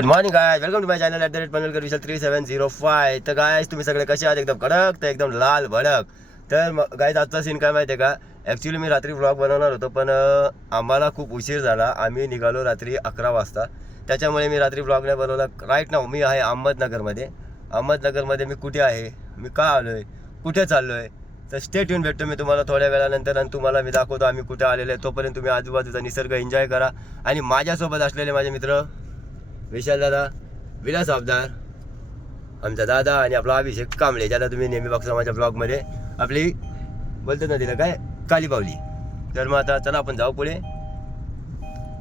Good morning guys, welcome to my channel @Panvelkar Vishal 3705. तर guys तुम्ही सगळे कसे आहात? एकदम कडक तर एकदम लाल भडक. तर गाइस आजचा सीन काय माहिती आहे का? ॲक्च्युली मी रात्री व्लॉग बनवणार होतो, पण आम्हाला खूप उशीर झाला. आम्ही निघालो रात्री 11 वाजता. त्याच्यामुळे मी रात्री व्लॉग नाही बनवला. राईट नाव मी आहे अहमदनगरमध्ये. अहमदनगरमध्ये मी कुठे आहे, मी का आलो आहे, कुठे चाललो आहे, तर स्टे ट्यून. भेटतो मी तुम्हाला थोड्या वेळानंतर आणि तुम्हाला मी दाखवतो आम्ही कुठे आलेलो आहे. तोपर्यंत तुम्ही आजूबाजूचा निसर्ग एन्जॉय करा. आणि माझ्यासोबत असलेले माझे मित्र विशाल दादा, विलास अबदार, आमचा दादा आणि आपला अभिषेक कांबळे, ज्याला तुम्ही नेहमी बघता माझ्या ब्लॉगमध्ये. आपली बोलतो ना तिला काय, काली बावली. तर मग आता चला आपण जाऊ पुढे.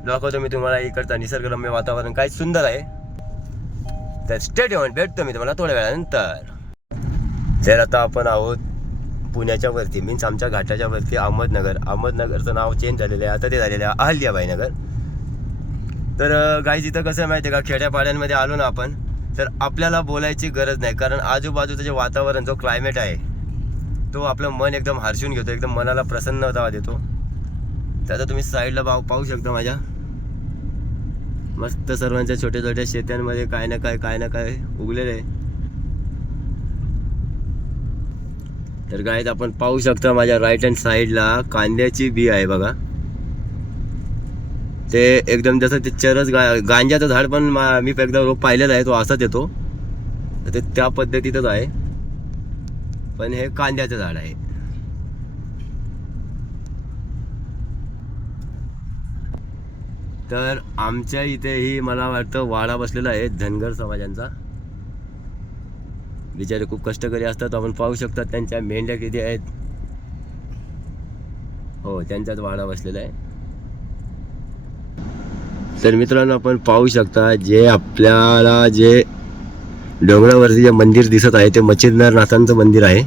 दाखवतो मी तुम्हाला इकडचा निसर्गरम्य वातावरण काय सुंदर आहे. तर स्टेडियम भेटतो मी तुम्हाला थोड्या वेळानंतर. तर आता आपण आहोत पुण्याच्या वरती, मीन्स आमच्या घाटाच्या वरती अहमदनगर. अहमदनगरचं नाव चेंज झालेलं आहे, आता ते झालेलं आहे अहल्याबाई नगर. तर गाईज इथं कसं माहिती आहे का, खेड्यापाड्यांमध्ये आलो ना आपण, तर आपल्याला बोलायची गरज नाही, कारण आजूबाजूचं जे वातावरण, जो क्लायमेट आहे, तो आपलं मन एकदम हर्षून घेतो, एकदम मनाला प्रसन्नता देतो. तर आता तुम्ही साईडला पाहू शकता माझ्या मस्त सर्वांच्या छोट्या छोट्या शेत्यांमध्ये काय ना काय उगलेलं आहे. तर गाईज आपण पाहू शकता माझ्या राईट हँड साईडला कांद्याची बी आहे बघा. ते एकदम जसं ते चरस गांजाचं झाड पण मी एकदा रोप पाहिलेला आहे, तो असाच येतो, ते त्या पद्धतीतच आहे, पण हे कांद्याचं झाड आहे. तर आमच्या इथेही मला वाटतं वाडा बसलेला आहे धनगर समाजांचा. बिचारे खूप कष्टकरी असतात. आपण पाहू शकता त्यांच्या मेंढ्या किती आहेत. हो, त्यांच्यात वाडा बसलेला आहे. तर मित्रांनो आपण पाहू शकता, जे आपल्याला जे डोंगरावरती जे मंदिर दिसत आहे, ते मच्छिंद्रनाथांचं मंदिर आहे.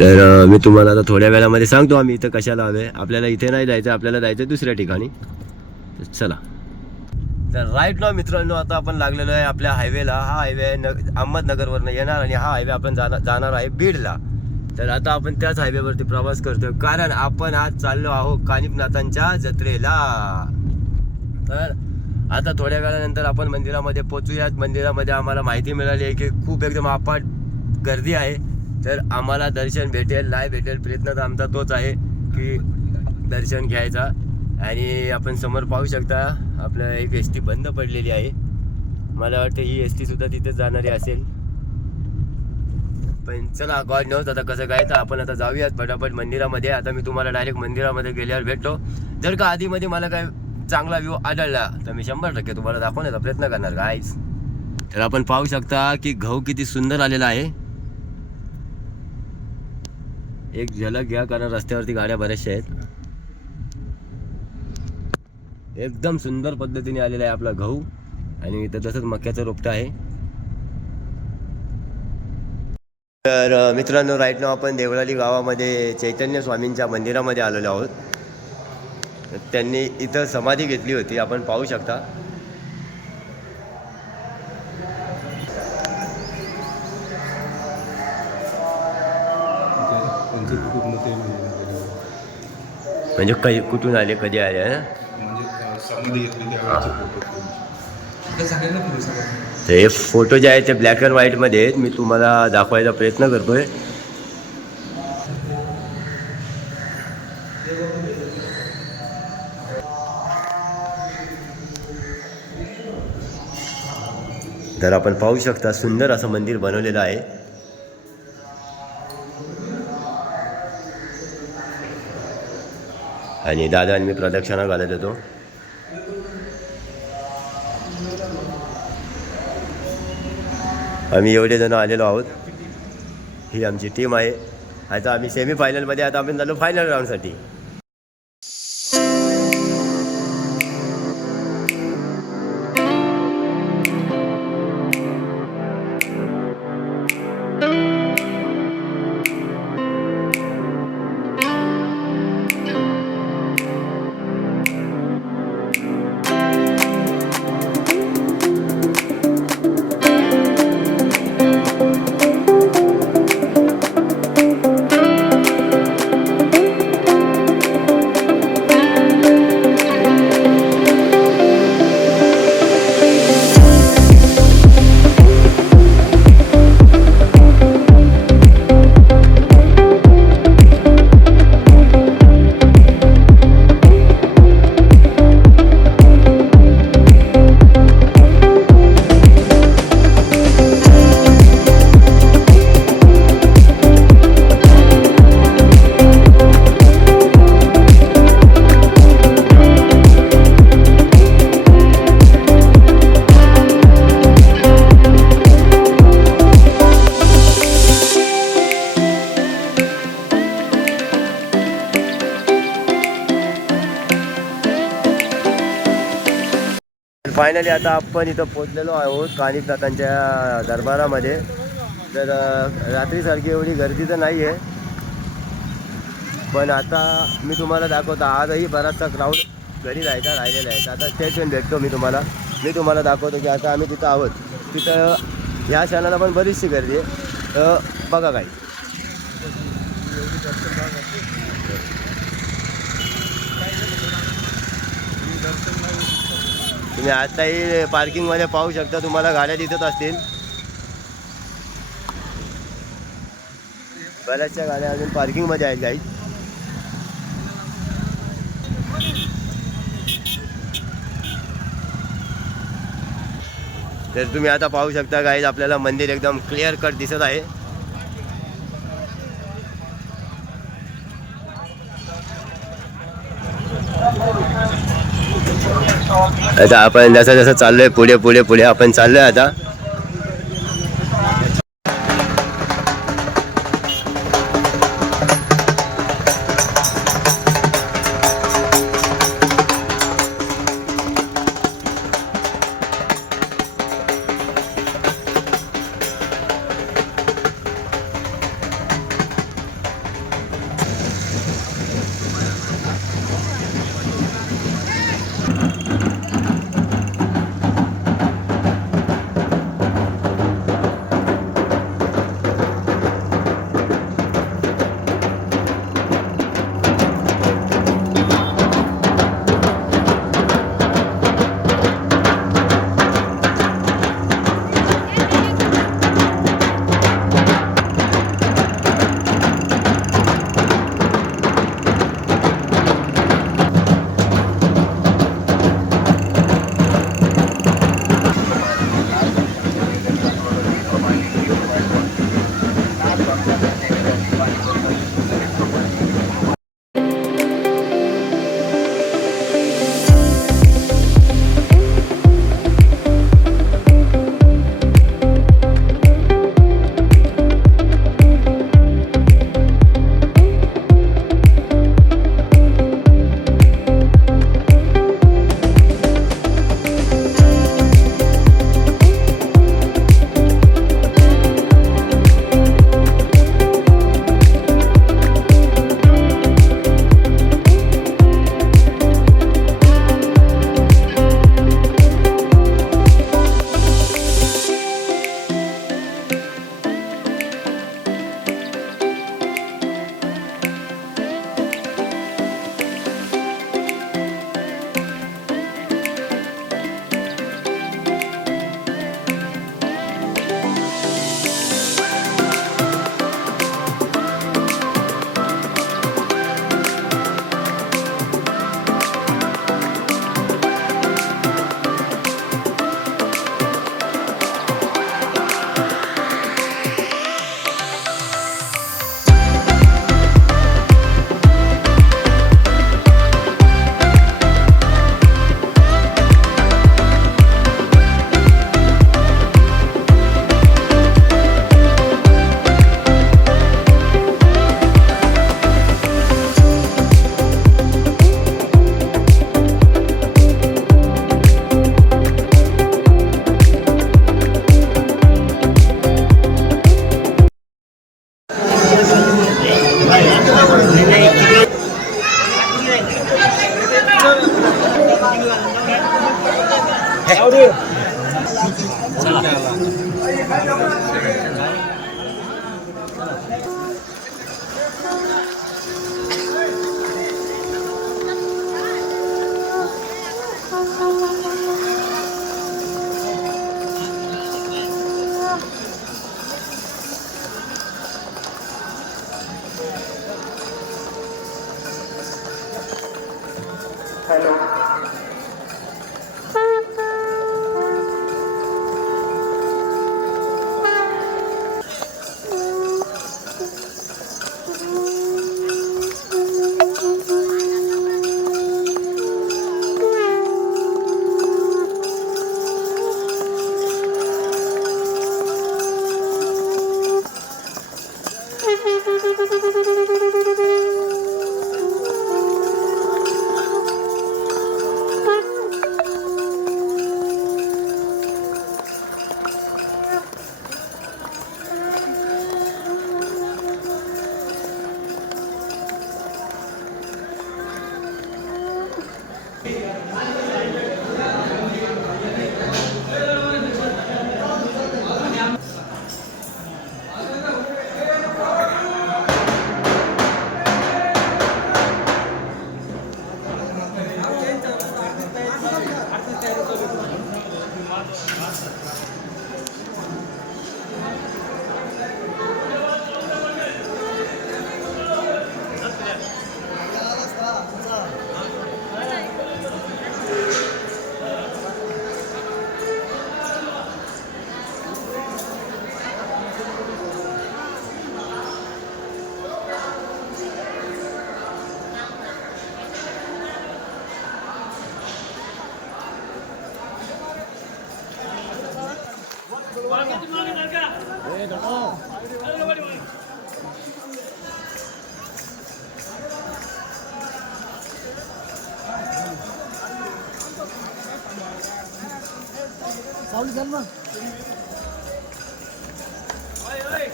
तर मी तुम्हाला आता थोड्या वेळामध्ये सांगतो आम्ही इथं कशाला आलोय. आपल्याला इथे नाही जायचं, आपल्याला जायचं दुसऱ्या ठिकाणी. चला. तर राईट नाव मित्रांनो आता आपण लागलेलो आहे आपल्या हायवेला. हा हायवे अहमदनगरवरनं येणार आणि हा हायवे आपण जाणार आहे बीडला. तर आता आपण त्याच हायवेवरती प्रवास करतोय, कारण आपण आज चाललो आहोत कानिफनाथांच्या जत्रेला. तर आता थोड्या वेळानंतर आपण मंदिरामध्ये पोचूयात. मंदिरामध्ये आम्हाला माहिती मिळाली आहे की खूप एकदम अफाट गर्दी आहे. तर आम्हाला दर्शन भेटेल नाही भेटेल, प्रयत्न तर आमचा तोच आहे की दर्शन घ्यायचा. आणि आपण समोर पाहू शकता आपलं एक एस-टी बंद पडलेली आहे. मला वाटतं ही एस-टी सुद्धा तिथेच जाणारी असेल, पण चला गॉड नोज आता कसं काय. तर आपण आता जाऊयात पटापट मंदिरामध्ये. आता मी तुम्हाला डायरेक्ट मंदिरामध्ये गेल्यावर भेटतो. जर का आधीमध्ये मला काय चांगला व्ह्यू आढळला तर मी 100% तुम्हाला दाखवण्याचा प्रयत्न करणार गाईज. तर आपण पाहू शकता की गहू किती सुंदर आलेला आहे. एक झलक घ्या, कारण रस्त्यावरती गाड्या बऱ्याचशा आहेत. एकदम सुंदर पद्धतीने आलेला आहे आपला गहू. आणि इथं तसंच मक्याचं रोपटं आहे. तर मित्रांनो राईट नाव आपण देवळाली गावामध्ये चैतन्य स्वामींच्या मंदिरामध्ये आलेलो आहोत. त्यांनी इथं समाधी घेतली होती, आपण पाहू शकता. म्हणजे काही कुठून आले, कधी आले, ते फोटो जे आहेत ते ब्लॅक अँड व्हाईटमध्ये आहेत. मी तुम्हाला दाखवायचा प्रयत्न करतोय. तर आपण पाहू शकता सुंदर असं मंदिर बनवलेलं आहे. आणि दादा आणि मी प्रदक्षिणा घालत होतो. आम्ही एवढे जण आलेलो आहोत. ही आमची टीम आहे. आता आम्ही सेमीफायनलमध्ये, आता आपण झालो फायनल राऊंडसाठी. फायनली आता आपण इथं पोचलेलो आहोत कानिफनाथांच्या दरबारामध्ये. तर रात्रीसारखी एवढी गर्दी तर नाही आहे, पण आता मी तुम्हाला दाखवतो. आजही बराचसा क्राऊड घरी जायचा राहिलेला आहे. आता स्टेशन भेटतो मी तुम्हाला दाखवतो की आता आम्ही तिथं आहोत. तिथं ह्या क्षणाला पण बरीचशी गर्दी आहे. तर बघा काही तुम्ही आताही पार्किंगमध्ये पाहू शकता, तुम्हाला गाड्या दिसत असतील. बऱ्याचशा गाड्या अजून पार्किंगमध्ये आहेत गाईज. तर तुम्ही आता पाहू शकता गाईज, आपल्याला मंदिर एकदम क्लिअर कट दिसत आहे. आता आपण जसं जसं चाललोय पुढे आपण चाललोय आता.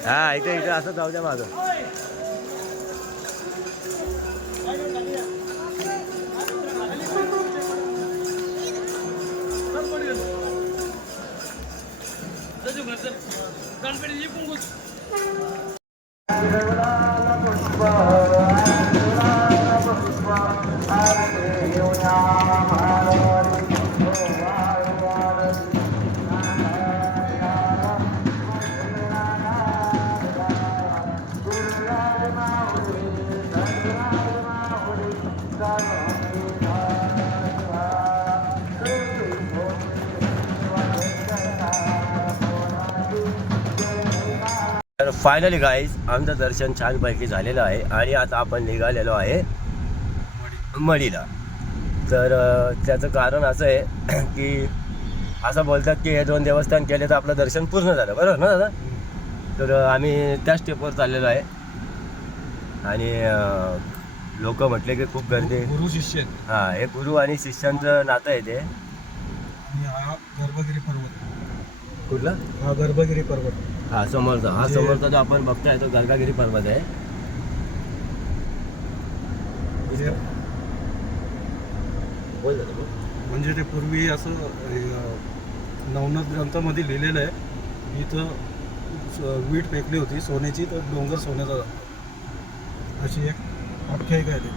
हा इथे इथे असं जाऊ द्या माझं. तर फायनली गाईज आमचं दर्शन छानपैकी झालेलं आहे आणि आता आपण निघालेलो आहे मढीला. तर त्याचं कारण असं आहे की असं बोलतात की हे 2 देवस्थान केले तर आपलं दर्शन पूर्ण झालं, बरोबर ना दादा? तर आम्ही त्या स्टेपवर चाललेलो आहे आणि लोक म्हटले की खूप गर्दी. गुरु शिष्य. हां, हे गुरु आणि शिष्यांचं नातं आहे ते. हा गर्भगिरी पर्वत. कुठला? हा गर्भगिरी पर्वत. हा समोरचा, हा समोरचा जो आपण बघताय तो गर्गागिरी पर्वत आहे. म्हणजे ते पूर्वी असं नवनाथ ग्रंथामध्ये लिहिलेलं आहे, इथं वीट फेकली होती सोन्याची, तर डोंगर सोन्याचा, अशी एक आख्यायिका आहे.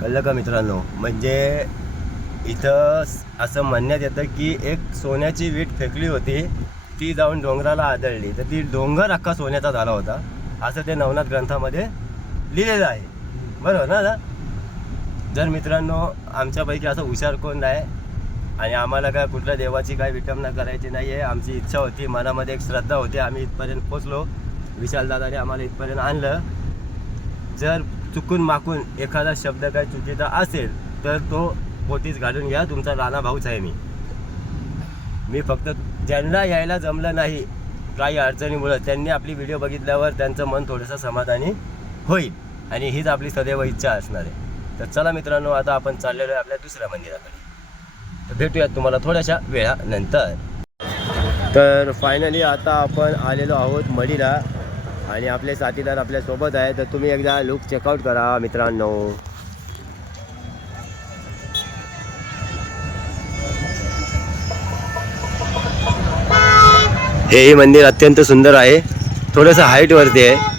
कळलं का मित्रांनो? म्हणजे इथं असं म्हणण्यात येतं की एक सोन्याची वीट फेकली होती, ती जाऊन डोंगराला आदळली, तर ती डोंगर अख्खा सोन्याचा झाला होता, असं ते नवनाथ ग्रंथामध्ये लिहिलेलं आहे, बरोबर ना दादा? जर मित्रांनो आमच्यापैकी असं हुशार कोण नाही आणि आम्हाला काय कुठल्या देवाची काय विटंबना करायची नाही आहे. आमची इच्छा होती, मनामध्ये एक श्रद्धा होती, आम्ही इथपर्यंत पोचलो. विशालदादाने आम्हाला इथपर्यंत आणलं. जर चुकून माकून एखादा शब्द काय चुकीचा असेल तर तो पोटीच घालून घ्या, तुमचा राणा भाऊच आहे मी फक्त ज्यांना यायला जमलं नाही काही अडचणीमुळं, त्यांनी आपली व्हिडिओ बघितल्यावर त्यांचं मन थोडंसं समाधानी होईल आणि हीच आपली सदैव इच्छा असणार आहे. तर चला मित्रांनो, आता आपण चाललेलो आहे आपल्या दुसऱ्या मंदिराकडे. तर भेटूयात तुम्हाला थोड्याशा वेळानंतर. तर फायनली आता आपण आलेलो आहोत मढीला आणि आपले साथीदार आपल्यासोबत आहे. तर तुम्ही एकदा लुक चेकआउट करा मित्रांनो. हे मंदिर अत्यंत सुंदर आहे, थोडंसं हाईटवरती आहे.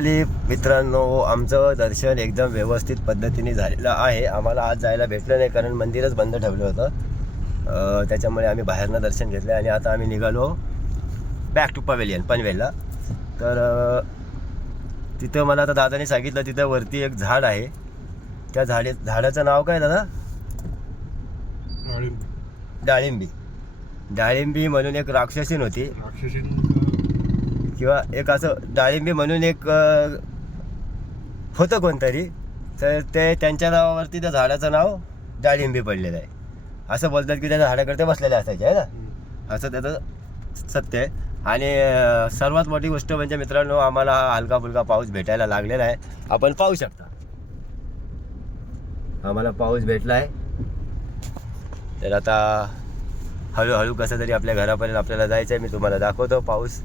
फायनली मित्रांनो आमचं दर्शन एकदम व्यवस्थित पद्धतीने झालेलं आहे. आम्हाला आज जायला भेटलं नाही कारण मंदिरच बंद ठेवलं होतं. त्याच्यामुळे आम्ही बाहेरनं दर्शन घेतलं आणि आता आम्ही निघालो बॅक टू पनवेलला. तर तिथं मला आता दादाने सांगितलं तिथं वरती एक झाड आहे. त्या झाडाचं नाव काय दादा? डाळिंबी म्हणून एक राक्षसीन होती किंवा एक असं डाळिंबी म्हणून एक होतं कोणतरी. तर ते त्यांच्या नावावरती त्या झाडाचं नाव डाळिंबी पडलेलं आहे. असं बोलतात की त्या झाडाकडे बसलेले असायचे आहे ना, असं त्याचं सत्य आहे. आणि सर्वात मोठी गोष्ट म्हणजे मित्रांनो आम्हाला हा हलका फुलका पाऊस भेटायला लागलेला आहे. आपण पाहू शकता आम्हाला पाऊस भेटला आहे. तर आता हळूहळू कसं तरी आपल्या घरापर्यंत आपल्याला जायचं आहे. मी तुम्हाला दाखवतो पाऊस.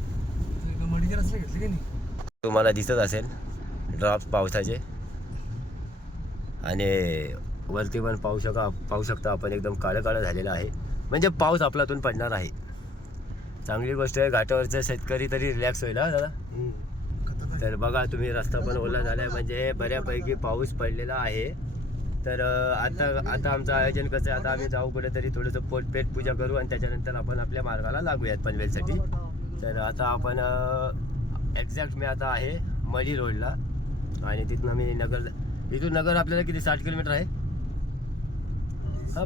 तुम्हाला दिसत असेल ड्रॉप्स पावसाचे आणि वरती पण पाहू शकता आपण एकदम काळं झालेलं आहे. म्हणजे पाऊस आपल्यातून पडणार आहे. चांगली गोष्ट आहे. घाटावरचा शेतकरी तरी रिलॅक्स होईल हा दादा. तर बघा तुम्ही रस्ता पण ओला झाला आहे म्हणजे बऱ्यापैकी पाऊस पडलेला आहे. तर आता आमचं आयोजन कसं आहे, आता आम्ही जाऊ कुठेतरी थोडंसं पेट पूजा करू आणि त्याच्यानंतर आपण आपल्या मार्गाला लागूयात पनवेलसाठी. तर आता आपण एक्झॅक्ट मी आता आहे मडी रोडला आणि तिथून मी इथून नगर आपल्याला किती 60 किलोमीटर आहे.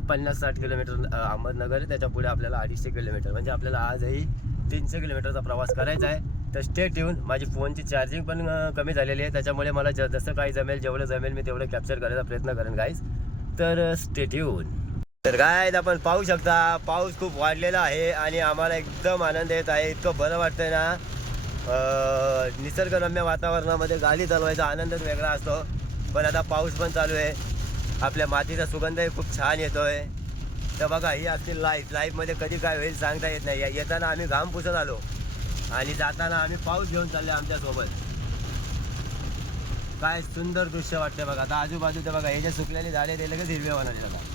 50-60 किलोमीटर अहमदनगर आहे. त्याच्या पुढे आपल्याला 250 किलोमीटर म्हणजे आपल्याला आजही 300 किलोमीटरचा प्रवास करायचा आहे. तर स्टेट येऊन माझी फोनची चार्जिंग पण कमी झालेली आहे. त्याच्यामुळे मला जसं काही जमेल जेवढं जमेल मी तेवढं कॅप्चर करायचा प्रयत्न करेन गाईज. तर स्टेट येऊन तर गाईज आपण पाहू शकता पाऊस खूप वाढलेला आहे आणि आम्हाला एकदम आनंद येत आहे. इतकं बरं वाटतंय ना. निसर्गरम्य वातावरणामध्ये गाडी चालवायचा आनंदच वेगळा असतो. पण आता पाऊस पण चालू आहे. आपल्या मातीचा सुगंधही खूप छान येतोय. तर बघा ही असतील लाईफमध्ये कधी काय होईल सांगता येत नाही. येताना आम्ही घाम पुसत आलो आणि जाताना आम्ही पाऊस घेऊन चालले आमच्यासोबत. काय सुंदर दृश्य वाटते बघा. आता आजूबाजूचे बघा हे जे सुकलेले झाले ते लगेच हिरवे बनवले जातात.